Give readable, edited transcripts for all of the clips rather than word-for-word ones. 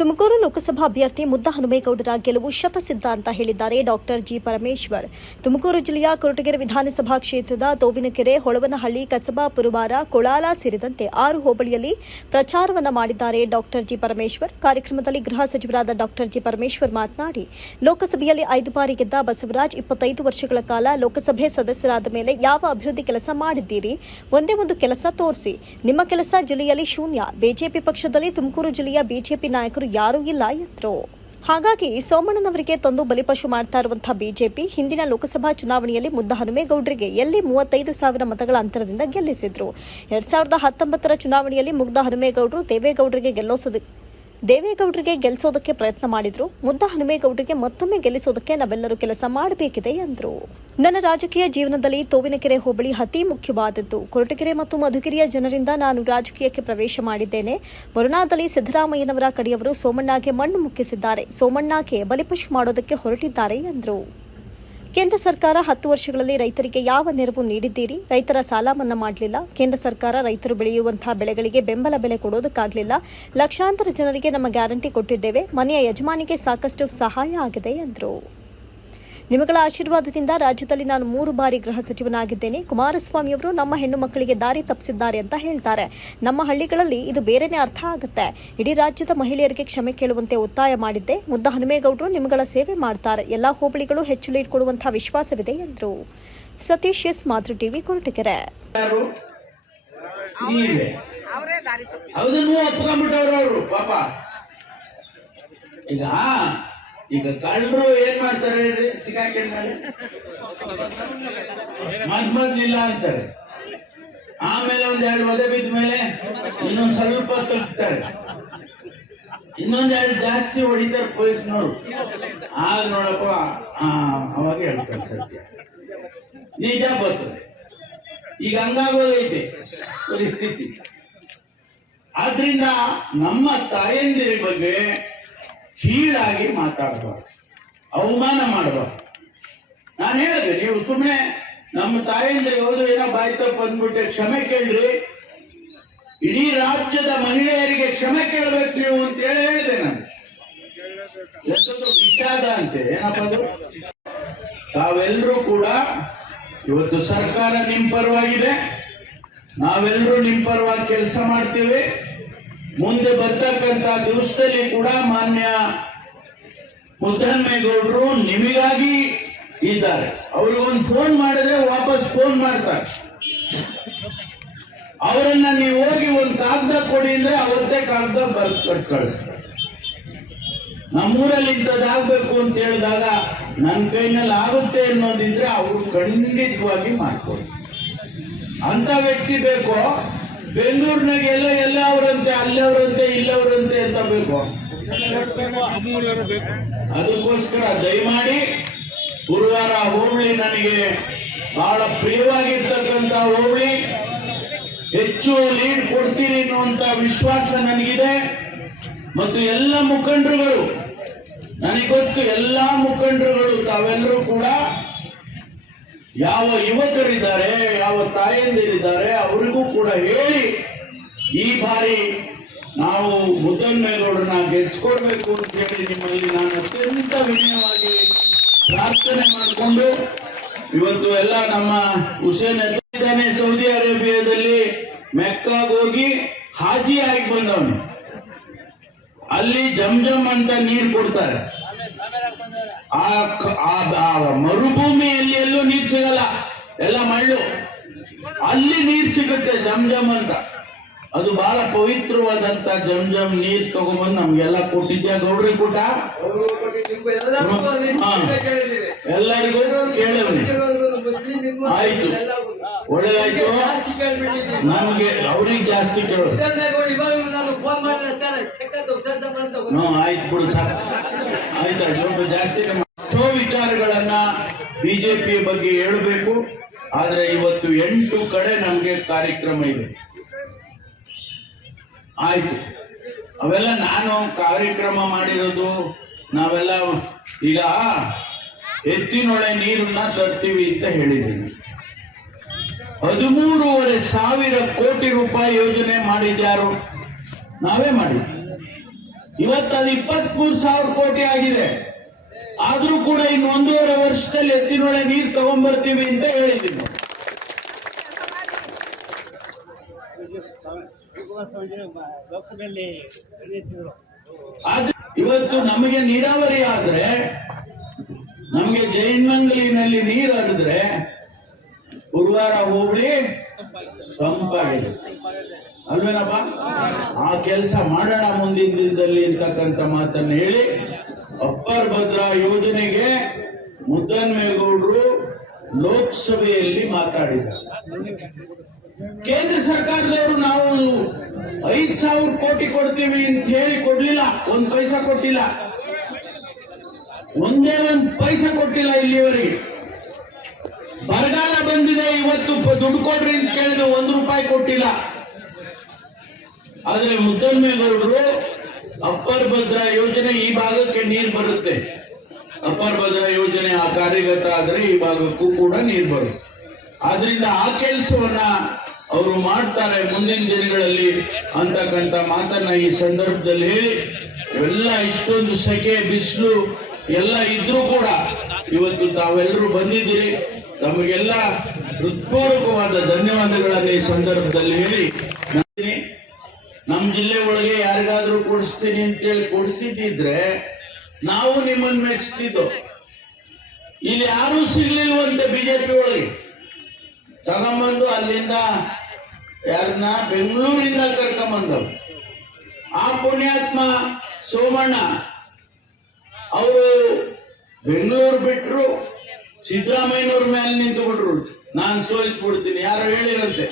ತುಮಕೂರು ಲೋಕಸಭಾ ಅಭ್ಯರ್ಥಿ ಮುದ್ದಹನುಮೇಗೌಡರ ಗೆಲುವು ಶತಸಿದ್ಧ ಅಂತ ಹೇಳಿದ್ದಾರೆ ಡಾಕ್ಟರ್ ಜಿ ಪರಮೇಶ್ವರ್. ತುಮಕೂರು ಜಿಲ್ಲೆಯ ಕೊರಟಗೆರೆ ವಿಧಾನಸಭಾ ಕ್ಷೇತ್ರದ ತೋವಿನಕೆರೆ, ಹೊಳವನಹಳ್ಳಿ, ಕಸಬಾ, ಪುರವಾರ, ಕೊಳಾಲ ಸೇರಿದಂತೆ 6 ಹೋಬಳಿಯಲ್ಲಿ ಪ್ರಚಾರವನ್ನು ಮಾಡಿದ್ದಾರೆ ಡಾಕ್ಟರ್ ಜಿ ಪರಮೇಶ್ವರ್. ಕಾರ್ಯಕ್ರಮದಲ್ಲಿ ಗೃಹ ಸಚಿವರಾದ ಡಾಕ್ಟರ್ ಜಿ ಪರಮೇಶ್ವರ್ ಮಾತನಾಡಿ, ಲೋಕಸಭೆಯಲ್ಲಿ 5 ಬಾರಿ ಗೆದ್ದ ಬಸವರಾಜ್ 25 ವರ್ಷಗಳ ಕಾಲ ಲೋಕಸಭೆ ಸದಸ್ಯರಾದ ಮೇಲೆ ಯಾವ ಅಭಿವೃದ್ಧಿ ಕೆಲಸ ಮಾಡಿದ್ದೀರಿ? ಒಂದೇ ಒಂದು ಕೆಲಸ ತೋರಿಸಿ. ನಿಮ್ಮ ಕೆಲಸ ಜಿಲ್ಲೆಯಲ್ಲಿ ಶೂನ್ಯ. ಬಿಜೆಪಿ ಪಕ್ಷದಲ್ಲಿ ತುಮಕೂರು ಜಿಲ್ಲೆಯ ಬಿಜೆಪಿ ನಾಯಕರು ಯಾರೂ ಇಲ್ಲ ಎಂದರು. ಹಾಗಾಗಿ ಸೋಮಣ್ಣನವರಿಗೆ ತಂದು ಬಲಿಪಶು ಮಾಡ್ತಾ ಇರುವಂತಹ ಬಿಜೆಪಿ ಹಿಂದಿನ ಲೋಕಸಭಾ ಚುನಾವಣೆಯಲ್ಲಿ ಮುದ್ದಹನುಮೇಗೌಡರಿಗೆ ಎಲ್ಲಿ 35,000 ಮತಗಳ ಅಂತರದಿಂದ ಗೆಲ್ಲಿಸಿದ್ರು. 2019ರ ಚುನಾವಣೆಯಲ್ಲಿ ಮುದ್ದಹನುಮೇಗೌಡರು ದೇವೇಗೌಡರಿಗೆ ಗೆಲ್ಲಿಸೋದಕ್ಕೆ ಪ್ರಯತ್ನ ಮಾಡಿದ್ರು. ಮುದ್ದಹನುಮೇಗೌಡರಿಗೆ ಮತ್ತೊಮ್ಮೆ ಗೆಲ್ಲಿಸೋದಕ್ಕೆ ನಾವೆಲ್ಲರೂ ಕೆಲಸ ಮಾಡಬೇಕಿದೆ ಎಂದರು. ನನ್ನ ರಾಜಕೀಯ ಜೀವನದಲ್ಲಿ ತೋವಿನಕೆರೆ ಹೋಬಳಿ ಅತಿ ಮುಖ್ಯವಾದದ್ದು. ಕೊರಟಗೆರೆ ಮತ್ತು ಮಧುಗಿರಿಯ ಜನರಿಂದ ನಾನು ರಾಜಕೀಯಕ್ಕೆ ಪ್ರವೇಶ ಮಾಡಿದ್ದೇನೆ. ವರುಣಾದಲ್ಲಿ ಸಿದ್ದರಾಮಯ್ಯನವರ ಕಡೆಯವರು ಸೋಮಣ್ಣಗೆ ಮಣ್ಣು ಮುಕ್ಕಿಸಿದ್ದಾರೆ. ಸೋಮಣ್ಣಗೆ ಬಲಿಪಶು ಮಾಡೋದಕ್ಕೆ ಹೊರಟಿದ್ದಾರೆ ಎಂದರು. ಕೇಂದ್ರ ಸರ್ಕಾರ 10 ವರ್ಷಗಳಲ್ಲಿ ರೈತರಿಗೆ ಯಾವ ನೆರವು ನೀಡಿದ್ದೀರಿ? ರೈತರ ಸಾಲ ಮನ್ನಾ ಮಾಡಲಿಲ್ಲ. ಕೇಂದ್ರ ಸರ್ಕಾರ ರೈತರು ಬೆಳೆಯುವಂತಹ ಬೆಳೆಗಳಿಗೆ ಬೆಂಬಲ ಬೆಲೆ ಕೊಡೋದಕ್ಕಾಗಲಿಲ್ಲ. ಲಕ್ಷಾಂತರ ಜನರಿಗೆ ನಮ್ಮ ಗ್ಯಾರಂಟಿ ಕೊಟ್ಟಿದ್ದೇವೆ. ಮನೆಯ ಯಜಮಾನಿಗೆ ಸಾಕಷ್ಟು ಸಹಾಯ ಆಗಿದೆ ಎಂದರು. ನಿಮ್ಮಗಳ ಆಶೀರ್ವಾದದಿಂದ ರಾಜ್ಯದಲ್ಲಿ ನಾನು 3 ಬಾರಿ ಗೃಹ ಸಚಿವನಾಗಿದ್ದೇನೆ. ಕುಮಾರಸ್ವಾಮಿಯವರು ನಮ್ಮ ಹೆಣ್ಣು ಮಕ್ಕಳಿಗೆ ದಾರಿ ತಪ್ಪಿಸಿದ್ದಾರೆ ಅಂತ ಹೇಳ್ತಾರೆ. ನಮ್ಮ ಹಳ್ಳಿಗಳಲ್ಲಿ ಇದು ಬೇರೆನೇ ಅರ್ಥ ಆಗುತ್ತೆ. ಇಡೀ ರಾಜ್ಯದ ಮಹಿಳೆಯರಿಗೆ ಕ್ಷಮೆ ಕೇಳುವಂತೆ ಒತ್ತಾಯ ಮಾಡಿದ್ದೆ. ಮುದ್ದಹನುಮೇಗೌಡರು ನಿಮ್ಮಗಳ ಸೇವೆ ಮಾಡ್ತಾರೆ. ಎಲ್ಲ ಹೋಬಳಿಗಳು ಹೆಚ್ಚು ಲೀಡ್ ಕೊಡುವಂತಹ ವಿಶ್ವಾಸವಿದೆ ಎಂದರು. ಸತೀಶ್ ಎಸ್, ಮಾತೃ ಟಿವಿ, ಕೊರಟಗೆರೆ. ಈಗ ಕಳ್ಳರು ಏನ್ ಮಾಡ್ತಾರೆ ಹೇಳ್ರಿ? ಸಿಕ್ಕಾಕೊಂಡ್ಮೇಲೆ ಮೊದ್ಲಿಲ್ಲ ಅಂತಾರೆ, ಆಮೇಲೆ 1-2 ಒದೆ ಬಿದ್ದ ಮೇಲೆ ಇನ್ನೊಂದ್ ಸ್ವಲ್ಪ ತಲುಪ್ತಾರೆ, ಇನ್ನೊಂದ್ 2 ಜಾಸ್ತಿ ಹೊಡಿತಾರೆ ಪೊಲೀಸ್ನವರು. ಆಗ ನೋಡಪ್ಪ ಅವಾಗ ಹೇಳ್ತಾರೆ ಸತ್ಯ, ನಿಜ ಬರ್ತದೆ. ಈಗ ಹಂಗಾಗೋದೈತೆ ಪರಿಸ್ಥಿತಿ. ಆದ್ರಿಂದ ನಮ್ಮ ತಾಯಂದಿರ ಬಗ್ಗೆ ಕೀಳಾಗಿ ಮಾತಾಡಬಾರ್ದು, ಅವಮಾನ ಮಾಡಬಾರ್ದು. ನಾನು ಹೇಳಿದೆ, ನೀವು ಸುಮ್ಮನೆ ನಮ್ಮ ತಾಯಂದ್ರಿಗೆ ಹೌದು ಏನೋ ಬಾಯಿ ತಪ್ಪು ಬಂದ್ಬಿಟ್ಟೆ ಕ್ಷಮೆ ಕೇಳ್ರಿ, ಇಡೀ ರಾಜ್ಯದ ಮಹಿಳೆಯರಿಗೆ ಕ್ಷಮೆ ಕೇಳಬೇಕು ನೀವು ಅಂತ ಹೇಳಿದೆ. ನಾನು ಎಂತದ್ದು ವಿಷಾದ ಅಂತೆ ಏನಪ್ಪ ಅದು. ತಾವೆಲ್ಲರೂ ಕೂಡ ಇವತ್ತು ಸರ್ಕಾರ ನಿಮ್ ಪರವಾಗಿದೆ, ನಾವೆಲ್ಲರೂ ನಿಮ್ ಪರವಾಗಿ ಕೆಲಸ ಮಾಡ್ತೇವೆ. ಮುಂದೆ ಬರ್ತಕ್ಕಂಥ ದಿವಸದಲ್ಲಿ ಕೂಡ ಮಾನ್ಯ ಮುದ್ದಹನುಮೇಗೌಡರು ನಿಮಗಾಗಿ ಇದ್ದಾರೆ. ಅವ್ರಿಗೊಂದು ಫೋನ್ ಮಾಡಿದ್ರೆ ವಾಪಸ್ ಫೋನ್ ಮಾಡ್ತಾರೆ. ಅವರನ್ನ ನೀವು ಹೋಗಿ ಒಂದು ಕಾಗದ ಕೊಡಿ ಅಂದ್ರೆ ಅವತ್ತೇ ಕಾಗದ ಕೊಟ್ಟು ಕಳಿಸ್ತಾರೆ. ನಮ್ಮೂರಲ್ಲಿ ಇಂಥದ್ದಾಗಬೇಕು ಅಂತ ಹೇಳಿದಾಗ ನನ್ನ ಕೈನಲ್ಲಿ ಆಗುತ್ತೆ ಅನ್ನೋದಿದ್ರೆ ಅವರು ಖಂಡಿತವಾಗಿ ಮಾಡ್ಕೊಡಿ. ಅಂತ ವ್ಯಕ್ತಿ ಬೇಕು. ಬೆಂಗಳೂರಿನಾಗ ಎಲ್ಲ ಅವರಂತೆ, ಅಲ್ಲವರಂತೆ, ಇಲ್ಲವರಂತೆ ಅಂತ ಬೇಕು. ಅದಕ್ಕೋಸ್ಕರ ದಯಮಾಡಿ ಪುರವಾರ ಹೋಬಳಿ ನನಗೆ ಬಹಳ ಪ್ರಿಯವಾಗಿರ್ತಕ್ಕಂಥ ಹೋಬಳಿ, ಹೆಚ್ಚು ಲೀಡ್ ಕೊಡ್ತೀರಿ ಅನ್ನುವಂತ ವಿಶ್ವಾಸ ನನಗಿದೆ. ಮತ್ತು ಎಲ್ಲ ಮುಖಂಡರುಗಳು, ನನಗೊತ್ತು ಎಲ್ಲ ಮುಖಂಡರುಗಳು ತಾವೆಲ್ಲರೂ ಕೂಡ ಯಾವ ಯುವಕರಿದ್ದಾರೆ, ಯಾವ ತಾಯಂದಿರಿದ್ದಾರೆ ಅವರಿಗೂ ಕೂಡ ಹೇಳಿ ಈ ಬಾರಿ ನಾವು ಮುದ್ದಹನುಮೇಗೌಡರನ್ನ ಗೆಲ್ಸ್ಕೊಡ್ಬೇಕು ಅಂತ ಹೇಳಿ ನಿಮ್ಮಲ್ಲಿ ನಾನು ಅತ್ಯಂತ ವಿನಯವಾಗಿ ಪ್ರಾರ್ಥನೆ ಮಾಡಿಕೊಂಡು, ಇವತ್ತು ಎಲ್ಲ ನಮ್ಮ ಹುಸೇನ್ ಇದ್ದಾನೆ ಸೌದಿ ಅರೇಬಿಯಾದಲ್ಲಿ ಮೆಕ್ಕಾಗ್ ಹೋಗಿ ಹಾಜಿ ಆಗಿ ಬಂದವನು. ಅಲ್ಲಿ ಜಮ್ ಅಂತ ನೀರು ಕೊಡ್ತಾರೆ. ಆ ಮರುಭೂಮಿಯಲ್ಲಿ ಎಲ್ಲೂ ನೀರು ಸಿಗಲ್ಲ, ಎಲ್ಲ ಮಳ್ಳು. ಅಲ್ಲಿ ನೀರು ಸಿಗುತ್ತೆ ಜಮ್ ಅಂತ. ಅದು ಬಹಳ ಪವಿತ್ರವಾದಂತ ಜಮ್ ನೀರ್ ತಗೊಂಡ್ಬಂದು ನಮ್ಗೆಲ್ಲ ಕೊಟ್ಟಿದ್ಯಾ? ಗೌಡ್ರಿ ಕೊಟ್ಟ? ಎಲ್ಲರಿಗೂ ಕೇಳವ್ರಿ. ಆಯ್ತು, ಒಳ್ಳೇದಾಯ್ತು. ನಮ್ಗೆ ಅವ್ರಿಗೆ ಜಾಸ್ತಿ ಕೇಳೋದು. ಆಯ್ತು ಬಿಡು ಸರ್, ಆಯ್ತು. ಜಾಸ್ತಿ ಎಷ್ಟೋ ವಿಚಾರಗಳನ್ನ ಬಿಜೆಪಿ ಬಗ್ಗೆ ಹೇಳಬೇಕು. ಆದ್ರೆ ಇವತ್ತು 8 ಕಡೆ ನಮ್ಗೆ ಕಾರ್ಯಕ್ರಮ ಇದೆ. ಆಯ್ತು, ಅವೆಲ್ಲ ನಾನು ಕಾರ್ಯಕ್ರಮ ಮಾಡಿರೋದು. ನಾವೆಲ್ಲ ಈಗ ಎತ್ತಿನೊಳೆ ನೀರನ್ನ ತರ್ತೀವಿ ಅಂತ ಹೇಳಿದ್ದೀನಿ. 13,500 ಕೋಟಿ ರೂಪಾಯಿ ಯೋಜನೆ ಮಾಡಿದ್ಯಾರು? ನಾವೇ ಮಾಡಿದ್ವಿ. ಇವತ್ತು ಅದು 23,000 ಕೋಟಿ ಆಗಿದೆ. ಆದ್ರೂ ಕೂಡ ಇನ್ನು 1.5 ವರ್ಷದಲ್ಲಿ ಎತ್ತಿನೊಳೆ ನೀರು ತಗೊಂಡ್ಬರ್ತೀವಿ ಅಂತ ಹೇಳಿದ್ದೀನಿ. ಇವತ್ತು ನಮಗೆ ನೀರಾವರಿ ಆದ್ರೆ, ನಮಗೆ ಜೈನ್ಮಂಗಲಿನಲ್ಲಿ ನೀರು ಹರಿದ್ರೆ ಗುರುವಾರ ಹೋಬಳಿ ತಂಪಾಗಿದೆ ಅಲ್ವೇನಪ್ಪ? ಆ ಕೆಲಸ ಮಾಡೋಣ ಮುಂದಿನ ದಿನದಲ್ಲಿ ಅಂತಕ್ಕಂಥ ಮಾತನ್ನು ಹೇಳಿ, ಅಪ್ಪರ್ ಭದ್ರಾ ಯೋಜನೆಗೆ ಮುದ್ದನ್ಮೇಗೌಡರು ಲೋಕಸಭೆಯಲ್ಲಿ ಮಾತಾಡಿದ್ದಾರೆ. ಕೇಂದ್ರ ಸರ್ಕಾರದವರು ನಾವು 5,000 ಕೋಟಿ ಕೊಡ್ತೀವಿ ಅಂತ ಹೇಳಿ ಕೊಡ್ಲಿಲ್ಲ, 1 ಪೈಸಾ ಕೊಟ್ಟಿಲ್ಲ, ಒಂದೇ 1 ಪೈಸಾ ಕೊಟ್ಟಿಲ್ಲ ಇಲ್ಲಿವರೆಗೆ. ಬರಗಾಲ ಬಂದಿದೆ, ಇವತ್ತು ದುಡ್ಡು ಕೊಡ್ರಿ ಅಂತ ಕೇಳಿದ್ರೆ 1 ರೂಪಾಯಿ ಕೊಟ್ಟಿಲ್ಲ. ಆದ್ರೆ ಮುದ್ದನ್ಮೇಗೌಡರು ಅಪ್ಪರ್ ಭದ್ರಾ ಯೋಜನೆ ಈ ಭಾಗಕ್ಕೆ ನೀರು ಬರುತ್ತೆ, ಅಪ್ಪರ್ ಭದ್ರಾ ಯೋಜನೆ ಆ ಕಾರ್ಯಗತ ಆದ್ರೆ ಈ ಭಾಗಕ್ಕೂ ಕೂಡ ನೀರು ಬರುತ್ತೆ. ಆದ್ರಿಂದ ಆ ಕೆಲಸವನ್ನ ಅವರು ಮಾಡ್ತಾರೆ ಮುಂದಿನ ದಿನಗಳಲ್ಲಿ ಅಂತಕ್ಕಂಥ ಮಾತನ್ನ ಈ ಸಂದರ್ಭದಲ್ಲಿ ಹೇಳಿ, ಎಲ್ಲ ಇಷ್ಟೊಂದು ಸೆಕೆ ಬಿಸಿಲು ಎಲ್ಲ ಇದ್ರೂ ಕೂಡ ಇವತ್ತು ತಾವೆಲ್ಲರೂ ಬಂದಿದ್ದೀರಿ. ತಮಗೆಲ್ಲ ಹೃತ್ಪೂರ್ವಕವಾದ ಧನ್ಯವಾದಗಳನ್ನು ಈ ಸಂದರ್ಭದಲ್ಲಿ ಹೇಳಿ, ನಮ್ಮ ಜಿಲ್ಲೆ ಒಳಗೆ ಯಾರಿಗಾದ್ರೂ ಕೊಡಿಸ್ತೀನಿ ಅಂತೇಳಿ ಕೊಡಿಸಿದ್ರೆ ನಾವು ನಿಮ್ಮನ್ನು ಮೆಚ್ಚಿದ್ದು. ಇಲ್ಲಿ ಯಾರೂ ಸಿಗ್ಲಿಲ್ವಂತೆ ಬಿಜೆಪಿ ಒಳಗೆ, ತಗೊಂಬಂದು ಅಲ್ಲಿಂದ ಯಾರನ್ನ ಬೆಂಗಳೂರಿಂದ ಕರ್ಕೊಂಬಂದವು. ಆ ಪುಣ್ಯಾತ್ಮ ಸೋಮಣ್ಣ ಅವರು ಬೆಂಗಳೂರು ಬಿಟ್ರು, ಸಿದ್ದರಾಮಯ್ಯನವ್ರ ಮೇಲೆ ನಿಂತು ಬಿಟ್ರು. ನಾನು ಸೋಲಿಸ್ಬಿಡ್ತೀನಿ, ಯಾರು ಹೇಳಿರಂತೆ,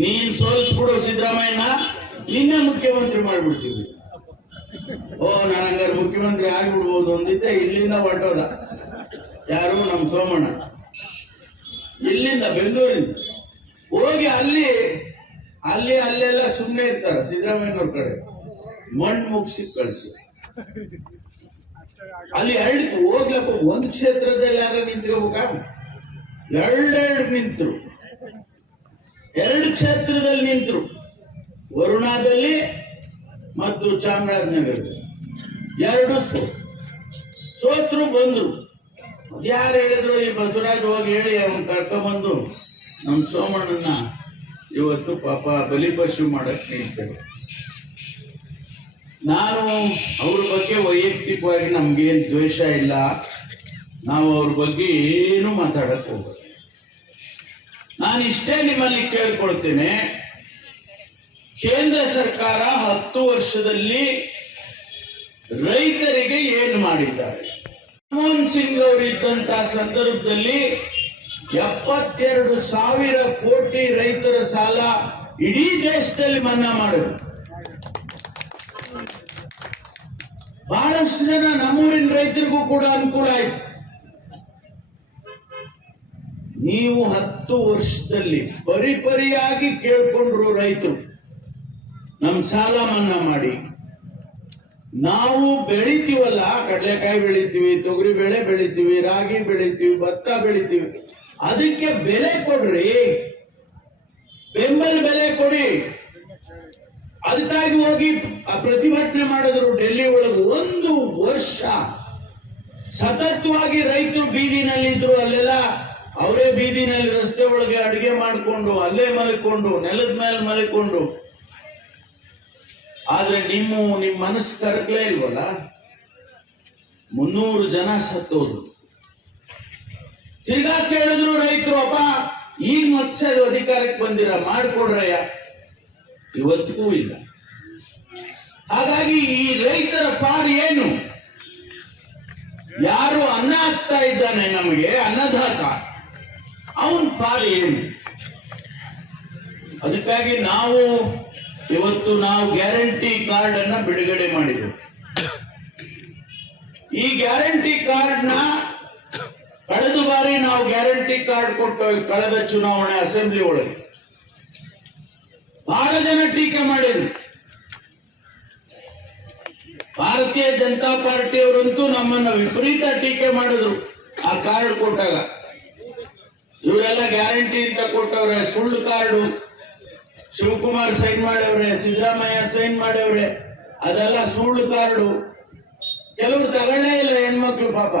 ನೀನ್ ಸೋಲಿಸ್ಬಿಡು ಸಿದ್ದರಾಮಯ್ಯನ, ನಿನ್ನೆ ಮುಖ್ಯಮಂತ್ರಿ ಮಾಡ್ಬಿಡ್ತೀವಿ. ಓ ನಾನು ಹಂಗಾರೆ ಮುಖ್ಯಮಂತ್ರಿ ಆಗ್ಬಿಡ್ಬೋದು ಅಂದಿದ್ದೆ. ಇಲ್ಲಿಂದ ಹೊರಟೋದ ಯಾರು, ನಮ್ಮ ಸೋಮಣ್ಣ ಇಲ್ಲಿಂದ ಬೆಂಗಳೂರಿಂದ ಹೋಗಿ ಅಲ್ಲೆಲ್ಲ ಸುಮ್ಮನೆ ಇರ್ತಾರ ಸಿದ್ದರಾಮಯ್ಯನವ್ರ ಕಡೆ, ಮಣ್ಣು ಮುಗಿಸಿ ಕಳಿಸಿ. ಅಲ್ಲಿ ಹೋಗ್ಲಪ್ಪ, ಒಂದು ಕ್ಷೇತ್ರದಲ್ಲಿ ಯಾರ ನಿಂತ್ಕೋಬೇಕ, ಎರಡೆರಡು ನಿಂತರು, 2 ಕ್ಷೇತ್ರದಲ್ಲಿ ನಿಂತರು, ವರುಣಾದಲ್ಲಿ ಮತ್ತು ಚಾಮರಾಜನಗರದಲ್ಲಿ 2 ಸೋತ್ರು ಬಂದ್ರು. ಯಾರು ಹೇಳಿದ್ರು, ಈ ಬಸವರಾಜ್ ಹೋಗಿ ಹೇಳಿ ಅವನ್ ಕರ್ಕೊಂಬಂದು ನಮ್ಮ ಸೋಮಣ್ಣನ ಇವತ್ತು ಪಾಪ ಬಲಿಪಶು ಮಾಡಕ್ ನಿಲ್ಸಿದ್ರು. ನಾನು ಅವ್ರ ಬಗ್ಗೆ ವೈಯಕ್ತಿಕವಾಗಿ ನಮ್ಗೇನು ದ್ವೇಷ ಇಲ್ಲ, ನಾವು ಅವ್ರ ಬಗ್ಗೆ ಏನು ಮಾತಾಡಕ್ ಹೋಗೋದು. ನಾನು ಇಷ್ಟೇ ನಿಮ್ಮಲ್ಲಿ ಕೇಳ್ಕೊಳ್ತೇನೆ, ಕೇಂದ್ರ ಸರ್ಕಾರ 10 ವರ್ಷದಲ್ಲಿ ರೈತರಿಗೆ ಏನು ಮಾಡಿದ್ದಾರೆ? ಮನಮೋಹನ್ ಸಿಂಗ್ ಅವರಿದ್ದಂತ ಸಂದರ್ಭದಲ್ಲಿ 72,000 ಕೋಟಿ ರೈತರ ಸಾಲ ಇಡೀ ದೇಶದಲ್ಲಿ ಮನ್ನಾ ಮಾಡಿದ್ರು. ಬಹಳಷ್ಟು ಜನ ನಮ್ಮೂರಿನ ರೈತರಿಗೂ ಕೂಡ ಅನುಕೂಲ ಆಯ್ತು. ನೀವು 10 ವರ್ಷದಲ್ಲಿ ಪರಿಪರಿಯಾಗಿ ಕೇಳ್ಕೊಂಡ್ರು ರೈತರು, ನಮ್ ಸಾಲ ಮನ್ನಾ ಮಾಡಿ. ನಾವು ಬೆಳಿತೀವಲ್ಲ, ಕಡಲೆಕಾಯಿ ಬೆಳಿತೀವಿ, ತೊಗರಿ ಬೇಳೆ ಬೆಳಿತೀವಿ, ರಾಗಿ ಬೆಳಿತೀವಿ, ಭತ್ತ ಬೆಳಿತೀವಿ, ಅದಕ್ಕೆ ಬೆಲೆ ಕೊಡ್ರಿ, ಬೆಂಬಲ ಬೆಲೆ ಕೊಡಿ. ಅದಕ್ಕಾಗಿ ಹೋಗಿ ಪ್ರತಿಭಟನೆ ಮಾಡಿದ್ರು ಡೆಲ್ಲಿ ಒಳಗೆ. 1 ವರ್ಷ ಸತತವಾಗಿ ರೈತರು ಬೀದಿನಲ್ಲಿದ್ರು. ಅಲ್ಲೆಲ್ಲ ಅವರೇ ಬೀದಿನಲ್ಲಿ ರಸ್ತೆ ಒಳಗೆ ಅಡಿಗೆ ಮಾಡಿಕೊಂಡು ಅಲ್ಲೇ ಮಲ್ಕೊಂಡು ನೆಲದ ಮೇಲೆ ಮಲ್ಕೊಂಡು. ಆದ್ರೆ ನಿಮ್ಮ ಮನಸ್ಸು ಕರಕಲೇ ಇಲ್ವಲ್ಲ. 300 ಜನ ಸತ್ತೋದ್ರು. ತಿರ್ಗಾ ಕೇಳಿದ್ರು ರೈತರು, ಅಪ್ಪ ಈಗ ಮತ್ತೆ ಅಧಿಕಾರಕ್ಕೆ ಬಂದಿರ, ಮಾಡ್ಕೊಡ್ರಯ್ಯ. ಇವತ್ತಿಗೂ ಇಲ್ಲ. ಹಾಗಾಗಿ ಈ ರೈತರ ಪಾಡು ಏನು? ಯಾರು ಅನ್ನ ಹಾಕ್ತಾ ಇದ್ದಾನೆ ನಮಗೆ, ಅನ್ನದಾತ, ಅವನ್ ಪಾಡು ಏನು? ಅದಕ್ಕಾಗಿ ಇವತ್ತು ನಾವು ಗ್ಯಾರಂಟಿ ಕಾರ್ಡ್ ಅನ್ನ ಬಿಡುಗಡೆ ಮಾಡಿದ್ದೇವೆ. ಈ ಗ್ಯಾರಂಟಿ ಕಾರ್ಡ್ ನ ಕಳೆದ ಬಾರಿ ನಾವು ಗ್ಯಾರಂಟಿ ಕಾರ್ಡ್ ಕೊಟ್ಟು ಕಳೆದ ಚುನಾವಣೆ ಅಸೆಂಬ್ಲಿ ಒಳಗೆ ಬಹಳ ಜನ ಟೀಕೆ ಮಾಡಿದ್ರು. ಭಾರತೀಯ ಜನತಾ ಪಾರ್ಟಿಯವರಂತೂ ನಮ್ಮನ್ನ ವಿಪರೀತ ಟೀಕೆ ಮಾಡಿದ್ರು. ಆ ಕಾರ್ಡ್ ಕೊಟ್ಟಾಗ ಇವರೆಲ್ಲ ಗ್ಯಾರಂಟಿ ಅಂತ ಕೊಟ್ಟವ್ರೆ, ಸುಳ್ಳು ಕಾರ್ಡು, ಶಿವಕುಮಾರ್ ಸೈನ್ ಮಾಡವ್ರೆ, ಸಿದ್ದರಾಮಯ್ಯ ಸೈನ್ ಮಾಡವ್ರೆ, ಅದೆಲ್ಲ ಸುಳ್ಳು ಕಾರ್ಡು. ಕೆಲವರು ತಗೊಳ್ಳೇ ಇಲ್ಲ ಹೆಣ್ಮಕ್ಳು ಪಾಪ.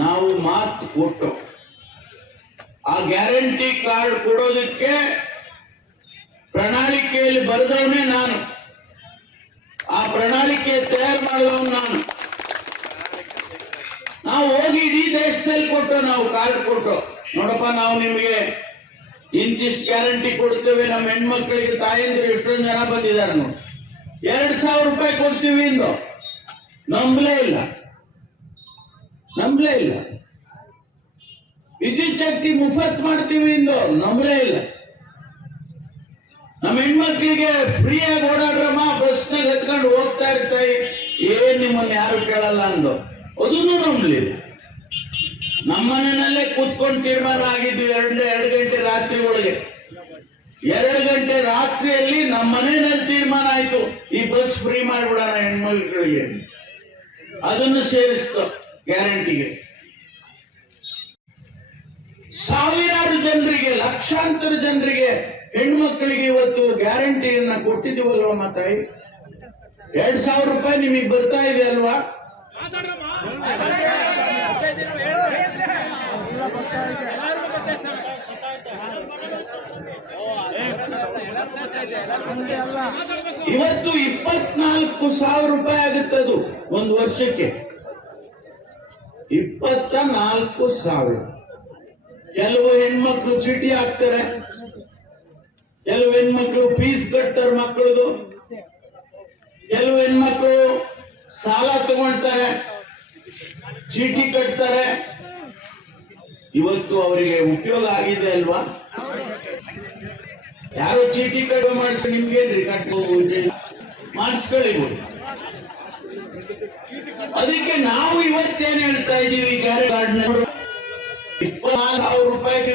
ನಾವು ಮಾತು ಕೊಟ್ಟು ಆ ಗ್ಯಾರಂಟಿ ಕಾರ್ಡ್ ಕೊಡೋದಕ್ಕೆ ಪ್ರಣಾಳಿಕೆಯಲ್ಲಿ ಬರೆದವನೇ ನಾನು, ಆ ಪ್ರಣಾಳಿಕೆ ತಯಾರು ಮಾಡಿದವನು ನಾನು. ನಾವು ಹೋಗಿ ಇಡೀ ದೇಶದಲ್ಲಿ ಕೊಟ್ಟು ನಾವು ಕಾರ್ಡ್ ಕೊಟ್ಟು, ನೋಡಪ್ಪ ನಾವು ನಿಮಗೆ ಇಂತಿಷ್ಟು ಗ್ಯಾರಂಟಿ ಕೊಡ್ತೇವೆ, ನಮ್ಮ ಹೆಣ್ಮಕ್ಳಿಗೆ ತಾಯಂದಿರು ಎಷ್ಟೊಂದು ಜನ ಬಂದಿದ್ದಾರೆ ನೋಡಿ, 2,000 ರೂಪಾಯಿ ಕೊಡ್ತೀವಿ ಇಂದು. ನಂಬಲೇ ಇಲ್ಲ. ವಿದ್ಯುತ್ ಶಕ್ತಿ ಮುಫತ್ ಮಾಡ್ತೀವಿ ಇಂದು. ನಂಬಲೇ ಇಲ್ಲ. ನಮ್ಮ ಹೆಣ್ಮಕ್ಳಿಗೆ ಫ್ರೀಯಾಗಿ ಓಡಾಡ್ರಮ್ಮ, ಬಸ್ನಾಗ ಹತ್ಕೊಂಡು ಹೋಗ್ತಾ ಇರ್ತಾರೆ, ಏನ್ ನಿಮ್ಮನ್ನ ಯಾರು ಕೇಳಲ್ಲ ಅಂದು. ಅದನ್ನು ನಂಬಲಿಲ್ಲ. ನಮ್ಮನೆಯಲ್ಲೇ ಕೂತ್ಕೊಂಡು ತೀರ್ಮಾನ ಆಗಿದ್ವಿ 2 ಗಂಟೆ ರಾತ್ರಿ ಒಳಗೆ. 2 ಗಂಟೆ ರಾತ್ರಿಯಲ್ಲಿ ನಮ್ಮ ಮನೆಯಲ್ಲಿ ತೀರ್ಮಾನ ಆಯ್ತು, ಈ ಬಸ್ ಫ್ರೀ ಮಾಡಿಬಿಡೋಣ ಹೆಣ್ಮಕ್ಳಿಗೆ. ಅದನ್ನು ಸೇರಿಸ್ತು ಗ್ಯಾರಂಟಿಗೆ. ಸಾವಿರಾರು ಜನರಿಗೆ, ಲಕ್ಷಾಂತರ ಜನರಿಗೆ ಹೆಣ್ಮಕ್ಳಿಗೆ ಇವತ್ತು ಗ್ಯಾರಂಟಿಯನ್ನ ಕೊಟ್ಟಿದ್ದೀವಲ್ವಾ ಮಾತಾಯಿ? 2,000 ರೂಪಾಯಿ ನಿಮಗೆ ಬರ್ತಾ ಇದೆ ಅಲ್ವಾ? ಇವತ್ತು 24,000 ರೂಪಾಯಿ ಆಗುತ್ತದು ಒಂದು ವರ್ಷಕ್ಕೆ. 24,000. ಕೆಲವು ಹೆಣ್ಮಕ್ಳು ಚೀಟಿ ಹಾಕ್ತಾರೆ, ಕೆಲವು ಹೆಣ್ಮಕ್ಳು ಫೀಸ್ ಕಟ್ತಾರೆ ಮಕ್ಕಳದು, ಕೆಲವು ಹೆಣ್ಮಕ್ಳು ಸಾಲ ತಗೊಳ್ತಾರೆ, ಚೀಟಿ ಕಟ್ತಾರೆ. ಇವತ್ತು ಅವರಿಗೆ ಉಪಯೋಗ ಆಗಿದೆ ಅಲ್ವಾ? ಯಾರೋ ಚೀಟಿ ಕಟ್ಟು ಮಾಡಿಸಿ ನಿಮ್ಗೇನ್ರಿ ಕಟ್ಬೋದು, ಮಾಡಿಸ್ಕೊಳ್ಳಿ. ಅದಕ್ಕೆ ನಾವು ಇವತ್ತೇನ್ ಹೇಳ್ತಾ ಇದ್ದೀವಿ, ಗ್ಯಾರಂಟಿ ಕಾರ್ಡ್ 24,000 ರೂಪಾಯಿಗೆ